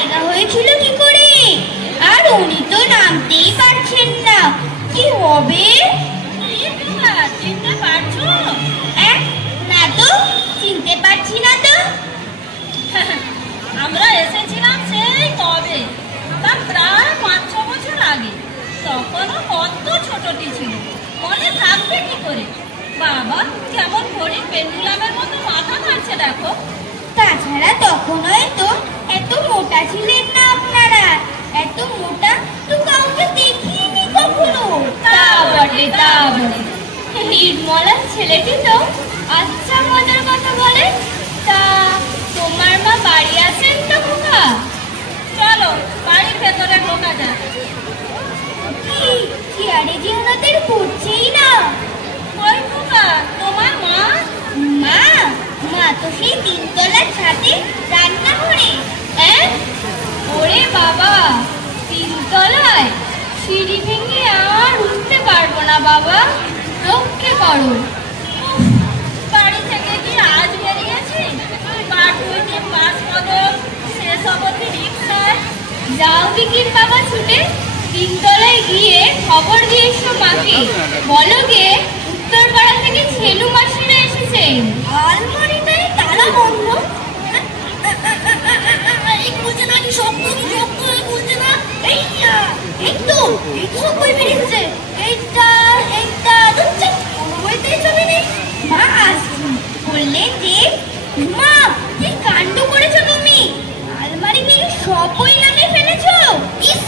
জায়গা হয়েছিল কি করে? আর উনি তো নামতেই পারছেন না, কি হবে? চিনতে পারছো? না তো, চিনতে পারছি না তো। আমরা এসেছিলাম সেই কবে, তা প্রায় 5-6 বছর আগে। তখনও কত ছোটটি ছিল, মনে থাকবে কি করে? বাবা কেমন ঘড়ির পেন্ডুলামের মতো মাথা নাড়ছে দেখো। তাছাড়া তখনও তো এত মোটা ছিলেন না আপনারা। এত মোটা তো কাউকে দেখিনি কখনো। তা বটে, তা বটে। নির্মলার ছেলেটি তো আচ্ছা মজার কথা বলে। তা তোমার মা বাড়ি আছেন তো খোকা? চলো বাড়ির ভেতরে ঢোকা যাক। চেয়ারে যে ওনাদের পড়ছেই না। ওই খোকা, তোমার মা? মা মা তো সেই 3 তলার ছাদে রান্না করে। ওরে বাবা, 3 তলায়? সিঁড়ি ভেঙে আর উঠতে পারবো না বাবা, রক্ষে করো। বাড়ি থেকে কি আজ বেরিয়েছি? পাটুইতে 5 পদক, শেষ অবধি রিক্সায়। যাও বিকির বাবা ছুটে 3 তলায় গিয়ে খবর দিয়ে এসো মাকে। বলো গে উত্তরপাড়া থেকে ছেনু মাসিরা এসেছেন। আলমারিটাই তালা বন্ধ। এই খুলছে না, কি শব্দ, কি শব্দ, খুলছে না। এই তো সব বই বেরিয়েছে। এইটা কোনো বইতেই ছবি নেই। মা আসছি বললেন যে, মা কি কাণ্ড করেছো তুমি? আলমারি ভেঙে সব বই নামিয়ে ফেলেছো। ইস,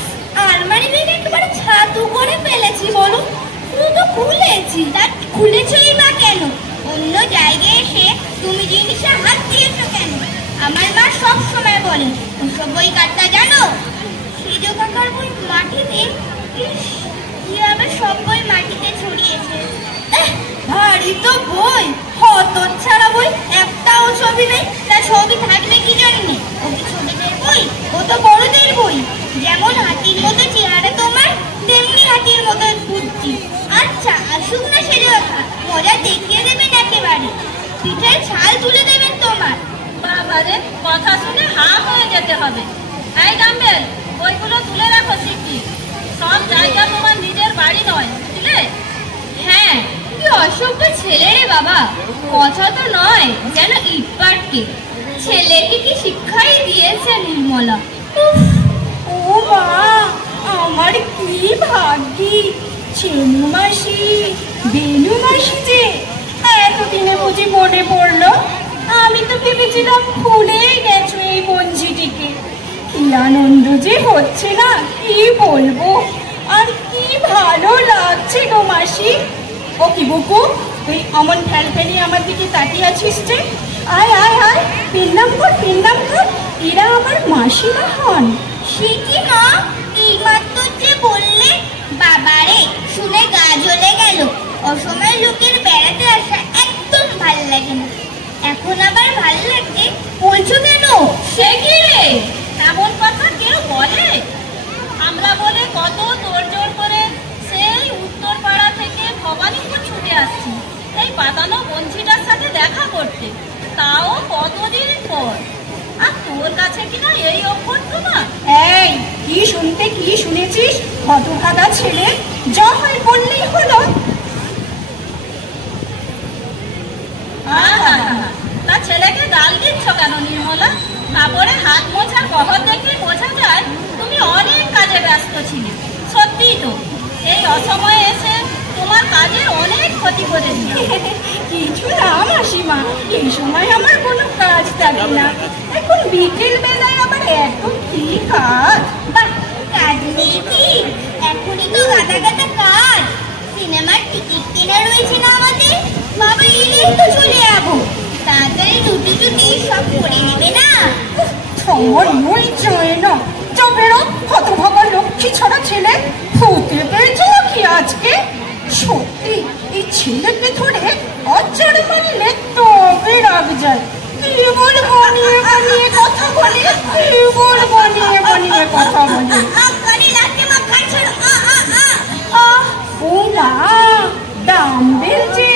আলমারি ভেঙে একেবারে ছাতু করে ফেলেছি বলো। শুধু তো খুলেছি। তা খুলেছই বা কেন? অন্য জায়গায় এসে তুমি জিনিসে হাত দিয়েছো কেন? আমার মা সব সময় বলে ওসব বই কাটতে জানো। সিজু কাকার বই মাটিতে, কিভাবে সব বই মাটিতে ছড়িয়েছে। ভারী তো বই, হতচ্ছাড়া বই, একটাও ছবি নেই। তা ছবি থাকবে কি জন্যে? ও কি ছোটদের বই? ও তো বড়দের বই। যেমন হাতির মতো চেহারা তোমার, তেমনি হাতির মতো বুদ্ধি। আচ্ছা আসুক না সেরে কথা, মজা দেখিয়ে দেবেন একেবারে। পিঠের ছাল তুলে দেবেন তোমার। বাবারে, কথা শুনে হাত হয়ে যেতে হবে। এই ডাম্বেল, বইগুলো তুলে রাখো শিগগির। সব জায়গা তোমার নিজের বাড়ি নয়, বুঝলে? হ্যাঁ, কি অসভ্য ছেলে রে বাবা। কথা তো নয় যেন ইট পাটকে। ছেলেকে কি শিক্ষাই দিয়েছে নির্মলা। ও মা, আমার কি ভাগ্যি। ছেনু মাসি, বেনু মাসি যে এতদিনে বুঝি মনে পড়লো। আমি তো ভেবেছিলাম ভুলেই গেছো এই বঞ্জিটিকে। কি আনন্দ যে হচ্ছে না, কি বলবো। আর কি ভালো লাগছে গো মাসি। ও কি বুকু, তুই অমন ফেলফেলি আমার দিকে তাকিয়ে আছিস যে? আয় আয় আয়, পিন্নাম কর। এরা আমার মাসিমা হন। সে কি মা, এইমাত্র যে বললে। বাবারে, শুনে গা জ্বলে গেল। অসময় লোকের বেড়াতে আসা একদম ভাল লাগে না। এখন আবার ভাল লাগছে বলছো কেন? সে কি রে? এমন কথা কেউ বলে? আমরা বলে কত তোড়জোড় করে সেই উত্তরপাড়া থেকে ভবানীপুর ছুটে আসছি এই পাতানো বঞ্চিটার সাথে দেখা করতে, তাও কতদিন পর। আর তোর কাছে কিনা এই অভ্যর্থনা। এই কি শুনেছিস হতভাগা ছেলে? যা হয় বললেই হলো। তা ছেলেকে গাল দিচ্ছ কেন নির্মলা? কাপড়ে হাত মোছার কহর দেখে বোঝা যায় তুমি অনেক কাজে ব্যস্ত ছিলে। সত্যিই তো, এই অসময়ে এসে তোমার কাজের অনেক ক্ষতি করে দিল। কিছু না মাসিমা, এই সময় আমার কোনো কাজ থাকে না। এখন বিকেল বেলায় আবার এত কি কাজ। বাহ, কাজ নেই কি? এখনই তো গাদা গাদা কাজ। সিনেমার টিকিট কেনা রয়েছে না আমাদের। বাবা এলেই তো চলে যাবো। তাড়াতাড়ি রুটি সব করে নেবে না? সময় নই যায় না। যা বেরো, হতভাগা লক্ষ্মী ছাড়া ছেলে। হতে পেরেছে নাকি আজকে? সত্যি এই ছেলেকে ধরে অজ্ঞান মানলে তবে রাগ যায়। কেবল বনিয়ে কথা বলে। ও মা, ডাম্বেল যে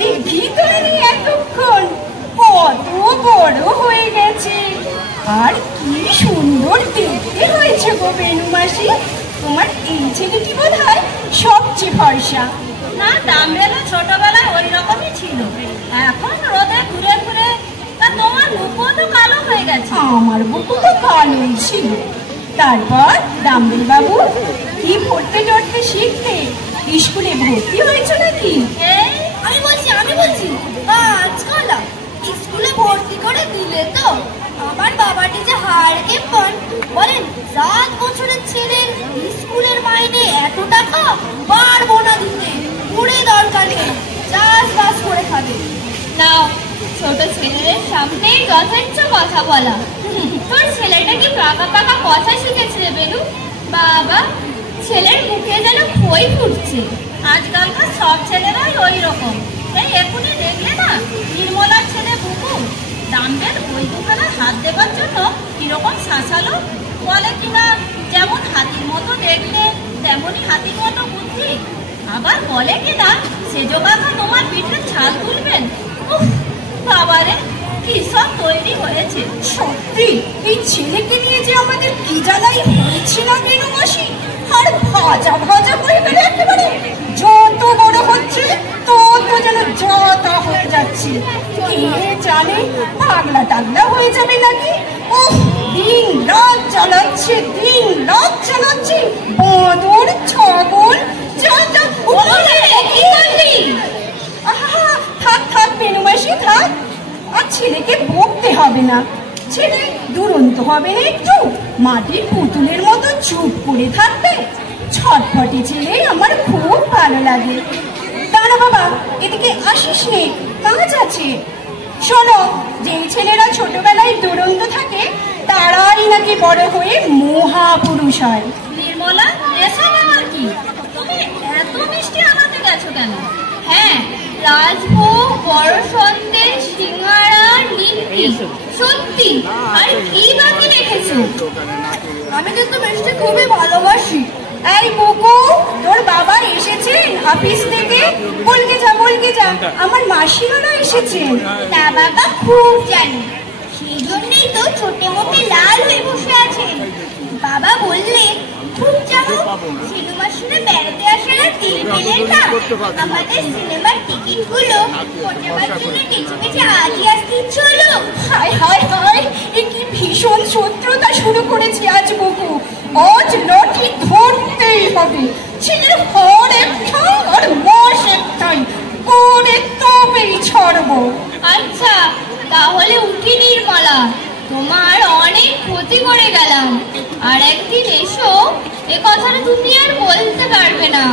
দেখি তৈরি এতক্ষণ কত বড় হয়ে গেছে। আর কি সুন্দর দেখতে হয়েছে গো বেনু মাসি। তোমার এই ছেলেটি বোধ হয় সবচেয়ে ভরসা। না, দামড়েলা ছোটবেলায় ওই রকমই ছিল, এখন রোদে ঘুরে ঘুরে। তা তোমার মুখও তো কালো হয়ে গেছে। আমার বুকু তো কালোই ছিল। তারপর দামবেল বাবু কি পড়তে টড়তে শিখতে স্কুলে ভর্তি হয়েছে নাকি? আমি বলছি আজকাল স্কুলে ভর্তি করে দিলে তো আমার বাবাটি যে হারকে পান বলেন 7 বছরের ছেলের স্কুলের মাইনে এত টাকা পারবো না দিতে, পুরে দরকার নেই, চাষবাস করে খাবে। নাও, ছোট ছেলেদের সামনেই যথেচ্ছ কথা বলা। তোর ছেলেটা কি পাকা পাকা কথা শিখেছে রে বেনু? বাবা, ছেলের মুখে যেন খই ফুটছে। আজকালকার সব ছেলেরাই ওই রকম। এই এখনই দেখলে না নির্মলার ছেলে বুকু দামবেল বই দোকানে হাত দেবার জন্য কিরকম শাসালো। বলে কিনা যেমন হাতির মতো দেখতে তেমনই হাতির মতো বুদ্ধি। আবার বলে কিনা সেজো কাকা তোমার পিঠে ছাল তুলবেন। বাবারে, কি সব তৈরি হয়েছে। সত্যি এই ছেলেকে নিয়ে যে আমাদের কি জ্বালাই হয়েছে না বেনু মাসি। আর ভাজা ভাজা করে বেড়ে একেবারে যত বড় হচ্ছে তত যেন যত হয়ে যাচ্ছে। কে জানে পাগলা টাগলা হয়ে যাবে নাকি। দিন রাত চালাচ্ছে বাঁদর ছাগল যা যা। থাক বেনু মাসি থাক। আর ছেলেকে বকতে হবে না, ছেলে দুরন্ত হবে না একটু। মাটির পুতুলের মতো চুপ করে থাকবে। ছটফটে ছেলে আমার খুব ভালো লাগে। দাঁড়া বাবা, এদিকে আসিস নে, কাজ আছে। শোনো, যেই ছেলেরা ছোটবেলায় দুরন্ত থাকে তারাই নাকি বড় হয়ে মহাপুরুষ হয়। নির্মলা, এসব আমার কি? তুমি এত মিষ্টি আনাতে গেছো কেন? হ্যাঁ, রাজভোগ, বড় সন্দেশ, সিঙ্গারা, নিমকি, সত্যি। আর কি বাকি রেখেছো? আমি কিন্তু মিষ্টি খুবই ভালোবাসি। এই বুকু, তোর বাবা এসেছেন অফিস থেকে? বলকে যা, আমার মাসিমারা এসেছেন। তা বাবা খুব জানি, সেই জন্যই তো ছোটে মোটে লাল হয়ে বসে আছেন। বাবা বললে খুব যাবো, সিনেমার শুনে বেড়াতে আসার আর দিন পেলেন না। আমাদের সিনেমার টিকিট গুলো কোটাবার জন্য কিছু আজই আসতে চলো। হায়, এ কি ভীষণ শত্রুতা শুরু করেছে আজ বুকু। আজ লটি ধরতেই হবে। ছেলের হর একটাই আর মাস একটাই করে তবেই ছাড়বো। আচ্ছা, তাহলে উঠি নির্মলা, তোমার অনেক ক্ষতি করে গেলাম। আর একদিন এসো, এ কথাটা তুমি আর বলতে পারবে না।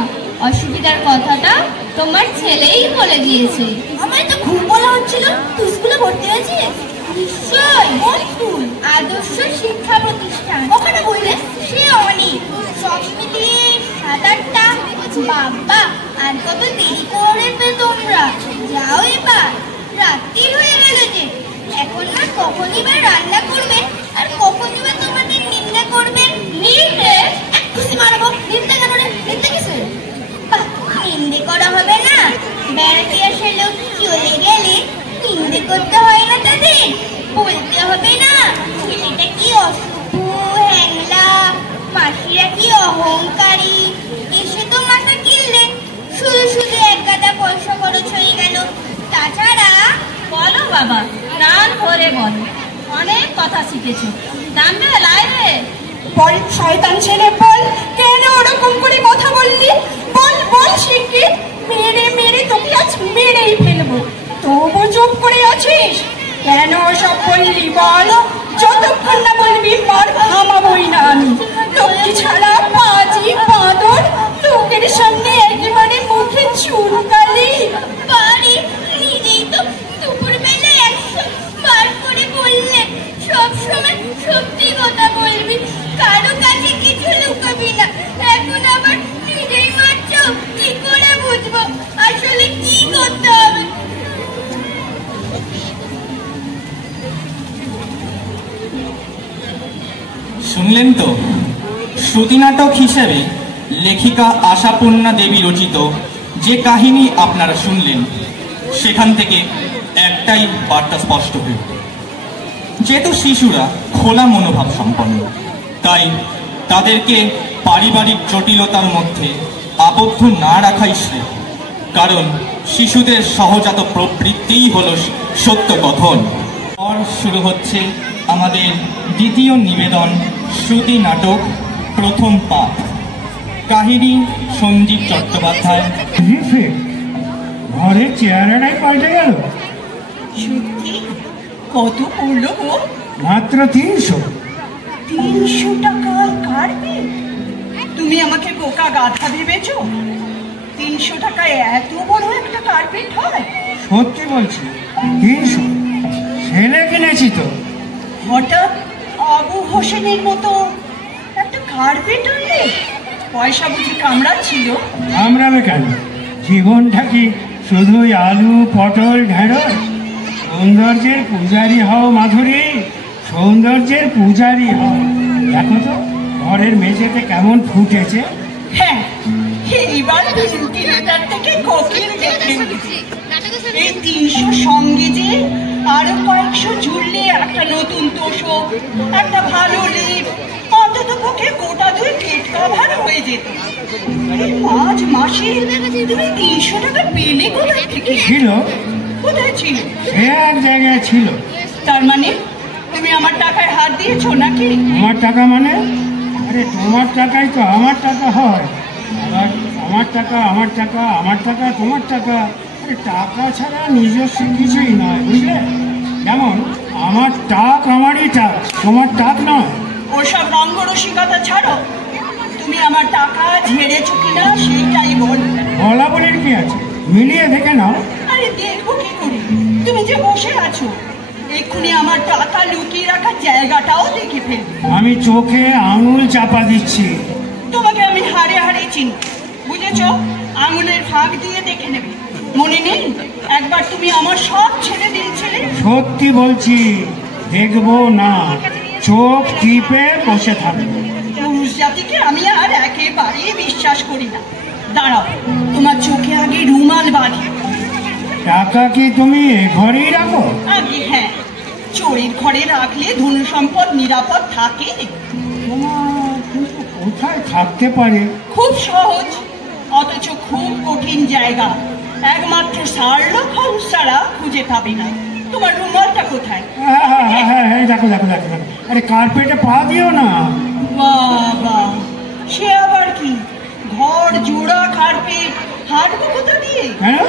অসুবিধার কথাটা তোমার ছেলেই বলে দিয়েছে। আমার তো খুব বলা হচ্ছিল তুই স্কুলে ভর্তি হয়েছিস। নিশ্চয়, স্কুল আদর্শ শিক্ষা প্রতিষ্ঠান। ওখানে বললে সে অনেক, সব মিলিয়ে 7-8টা। বাবা, আর কত দেরি করবে তোমরা? যাও এবার, রাত্রি হয়ে গেল যে। এখন না কখনই বা রান্না করবে আর কখনই বা তোমাদের নিন্দা করবে। নিন্দে? এক খুশি মারবো। নিন্দা কেন রে? নিন্দা কিসে? নিন্দে করা হবে না? বেড়াতে আসা লোক চলে গেলে নিন্দে করতে হয় না তাদের? বলতে হবে না ছেলেটা কি অসভ্য, হ্যাংলা, মাসিরা কি অহংকারী। এসে তো মাথা কিনলে, শুধু এক গাদা পয়সা খরচ হয়ে গেল। তাছাড়া বলো বাবা, প্রাণ ভরে বলো, অনেক কথা শিখেছো। দামবেল, আয় রে। বল শয়তান ছেলে, বল কেন ওরকম করে কথা বললি? বল শিগগির। মেরে তোকে আজ মেরেই ফেলবো। তবু চুপ করে আছিস কেন? সব বললি বল। যতক্ষণ না বলবি মার থামাবই না আমি। লক্ষ্মী ছাড়া পাজি বাঁদর, লোকের সামনে একেবারে মুখে চুনকালি। বাড়ি নিজেই তো দুপুর বেলা 100 বার করে বললে সবসময় সত্যি কথা বলবি, কারো কাছে কিছু লুকাবি না। এখন আবার নিজেই মারছ, কি করে বুঝবো আসলে কি করতে হবে? শুনলেন তো, শ্রুতি নাটক হিসেবে লেখিকা আশাপূর্ণা দেবী রচিত যে কাহিনী আপনারা শুনলেন, সেখান থেকে একটাই বার্তা স্পষ্ট হয়ে, যেহেতু শিশুরা খোলা মনোভাব সম্পন্ন, তাই তাদেরকে পারিবারিক জটিলতার মধ্যে আবদ্ধ না রাখাই শ্রেয়। কারণ শিশুদের সহজাত প্রবৃত্তিই হলো সত্য কথন। পর শুরু হচ্ছে আমাদের দ্বিতীয় নিবেদন, শ্রুতি নাটক প্রথম পাঠ। কাহিনী সঞ্জীব চট্টোপাধ্যায়। ঘরের চেহারাটাই পাল্টে গেল। সত্যি? কত পড়লো গো? মাত্র 300। 300 টাকার কার্পেট? তুমি আমাকে বোকা গাধা ভেবেছো? 300 টাকায় এত বড় একটা কার্পেট হয়? সত্যি বলছি, 300। ছেলে কিনেছি তো। হঠাৎ আবু হোসেনের মতো একটা কার্পেট আনলে? পয়সা বুঝি কামড়াচ্ছিল? কামড়াবে কেন? জীবনটা কি শুধুই আলু, পটল, ঢেঁড়স? সৌন্দর্যের পূজারি হও মাধুরী, সৌন্দর্যের পূজারি হও। দেখো তো ঘরের মেঝেতে কেমন ফুটেছে। হ্যাঁ, এইবার ভেন্টিলেটার থেকে কোকিল দেখে উঠেছে। এই 300 সঙ্গে যে আরো কয়েকশো জুড়লে একটা নতুন তোষক, একটা ভালো লিপ, অন্তত পক্ষে গোটা 2 পেট কভার হয়ে যেত। এই মাঝ মাসে তুমি 300 টাকা পেলে কোথায় থেকে? ছিল, কোথায় ছিল? সে এক জায়গায় ছিল। তার মানে তুমি আমার টাকায় হাত দিয়েছো নাকি? আমার টাকা মানে? আরে তোমার টাকাই তো আমার টাকা হয়। আবার আমার টাকা, আমার টাকা, আমার টাকা, তোমার টাকা। আরে টাকা ছাড়া নিজস্ব কিছুই নয়, বুঝলে? যেমন আমার টাক আমারই টাক, তোমার টাক নয়। ওসব রঙ্গরসিকতা ছাড়ো। তুমি আমার টাকা ঝেড়েছো কিনা সেইটাই বল। বলা বলির কি আছে? মিলিয়ে দেখে নাও। আরে দেখবো কি করে? তুমি যে বসে আছো, এক্ষুনি আমার টাকা লুকিয়ে রাখার জায়গাটাও দেখে ফেলবে। আমি চোখে আঙুল চাপা দিচ্ছি। তোমাকে আমি হাড়ে হাড়ে চিনি, বুঝেছো? আঙুলের ফাঁক দিয়ে দেখে নেবে। মনে নেই একবার তুমি আমার সব ছেড়ে দিয়েছিলে? সত্যি বলছি, দেখবো না, চোখ টিপে বসে থাকবো। পুরুষ জাতিকে আমি আর একেবারেই বিশ্বাস করি না। দাঁড়াও, তোমার চোখে আগে রুমাল বাঁধি। টাকা কি তুমি এ ঘরেই রাখো? আগে হ্যাঁ, চোরের ঘরে রাখলে ধন সম্পদ নিরাপদ থাকে। তোমার কিন্তু কোথায় থাকতে পারে? খুব সহজ, অথচ খুব কঠিন জায়গা। একমাত্র শার্লক হোমস ছাড়া খুঁজে পাবে না। তোমার রুমালটা কোথায়? হ্যাঁ, দেখো দেখো দেখো দেখো। আরে কার্পেটে পা দিও না। বাবা, সে আবার কি? ঘর জোড়া কার্পেট, হাঁটবো কোথা দিয়ে? হ্যাঁ,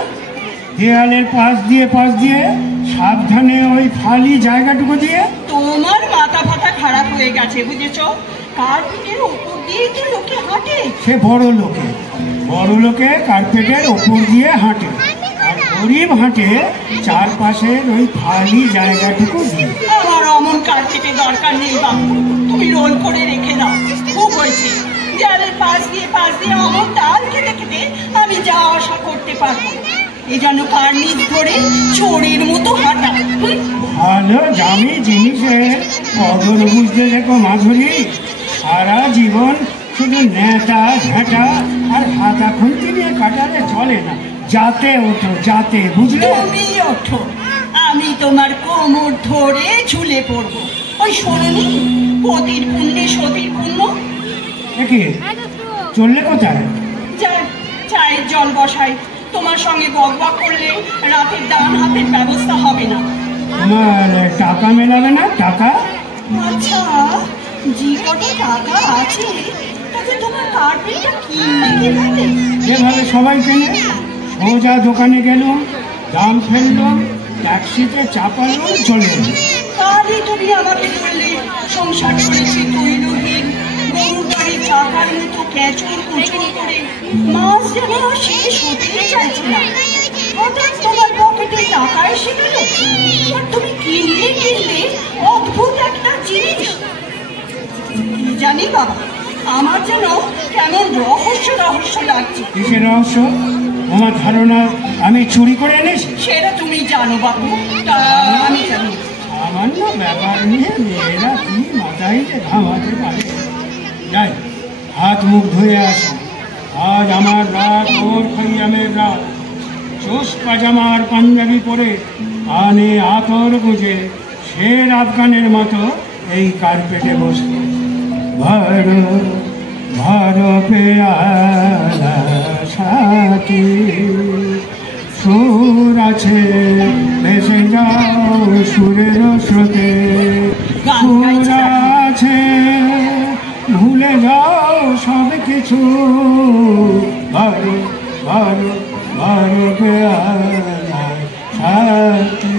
দেয়ালের পাশ দিয়ে সাবধানে ওই ফালি জায়গাটুকু দিয়ে। তোমার মাথা ফাতা খারাপ হয়ে গেছে, বুঝেছো? কার্পেটের ওপর দিয়ে কি লোকে হাঁটে? সে বড় লোকে কার্পেটের ওপর দিয়ে হাঁটে, আর গরিব হাঁটে চারপাশের ওই ফালি জায়গাটুকু দিয়ে। আমার অমন কার্পেটের দরকার নেই বাবু, তুমি রোল করে রেখে দাও। খুব হয়েছে। দেয়ালের পাশ দিয়ে অমন তাল খেতে খেতে আমি যাওয়া আসা করতে পারবো। এই জন্য কার্নিশ ধরে চোরের মতো হাঁটা। ভালো দামি জিনিসের কদর বুঝতে দেখো মাধুরী। সারা জীবন শুধু নেতা ঝাঁটা আর হাতা খুন্তি দিয়ে কাটালে চলে না। যাতে ওঠো, যাতে, বুঝলে? তুমি ওঠো, আমি তোমার কোমর ধরে ঝুলে পড়বো। ওই শোনোনি, পতির পুণ্যে সতীর পুণ্য। দেখি চললে কোথায়? চায়ের জল বসাই। তোমার সঙ্গে বকবক করলে রাতের ডান হাতের ব্যবস্থা হবে না। তোমার টাকা মেলাবে না? টাকা? আচ্ছা, যে কত টাকা আছে তাতে তোমার কার্পেটটা কিনবে কিভাবে? যেভাবে সবাই কেনে, সোজা দোকানে গেলুম, দাম ফেললাম, ট্যাক্সিতে চাপালাম, চলে এলাম। কালই তুমি আমাকে বললে সংসার করেছি তৈলহীন, গরুর গাড়ির চাকার মতো ক্যাচুর কুচুর করে। মাস যেন শেষ হতেই চাইছে না। হঠাৎ তোমার পকেটে টাকা এসে গেল, আর তুমি কিনলে অদ্ভুত একটা জিনিস। কি জানি বাবা, আমার যেন কেমন রহস্য লাগছে। কিসের রহস্য? আমার ধারণা আমি চুরি করে এনেছি। সেটা তুমি জানো বাবু, তা আমি জানি। সামান্য ব্যাপার নিয়ে মেয়েরা কি মাথায় যে ঘামাতে পারে। যাই, হাত মুখ ধুয়ে আসি। আজ আমার রাত ওর খৈয়ামের রাত। চোষ পাজামা আর পাঞ্জাবি পরে, কানে আতর গুঁজে শের আফগানের মতো এই কার্পেটে বসে ভরো ভরো পেয়ালা সাথী সুর আছে ভেসে যাও সুরের স্রোতে সুর আছে ভুলে যাও সব কিছু ভরো ভরো ভরো পেয়ালা সাথী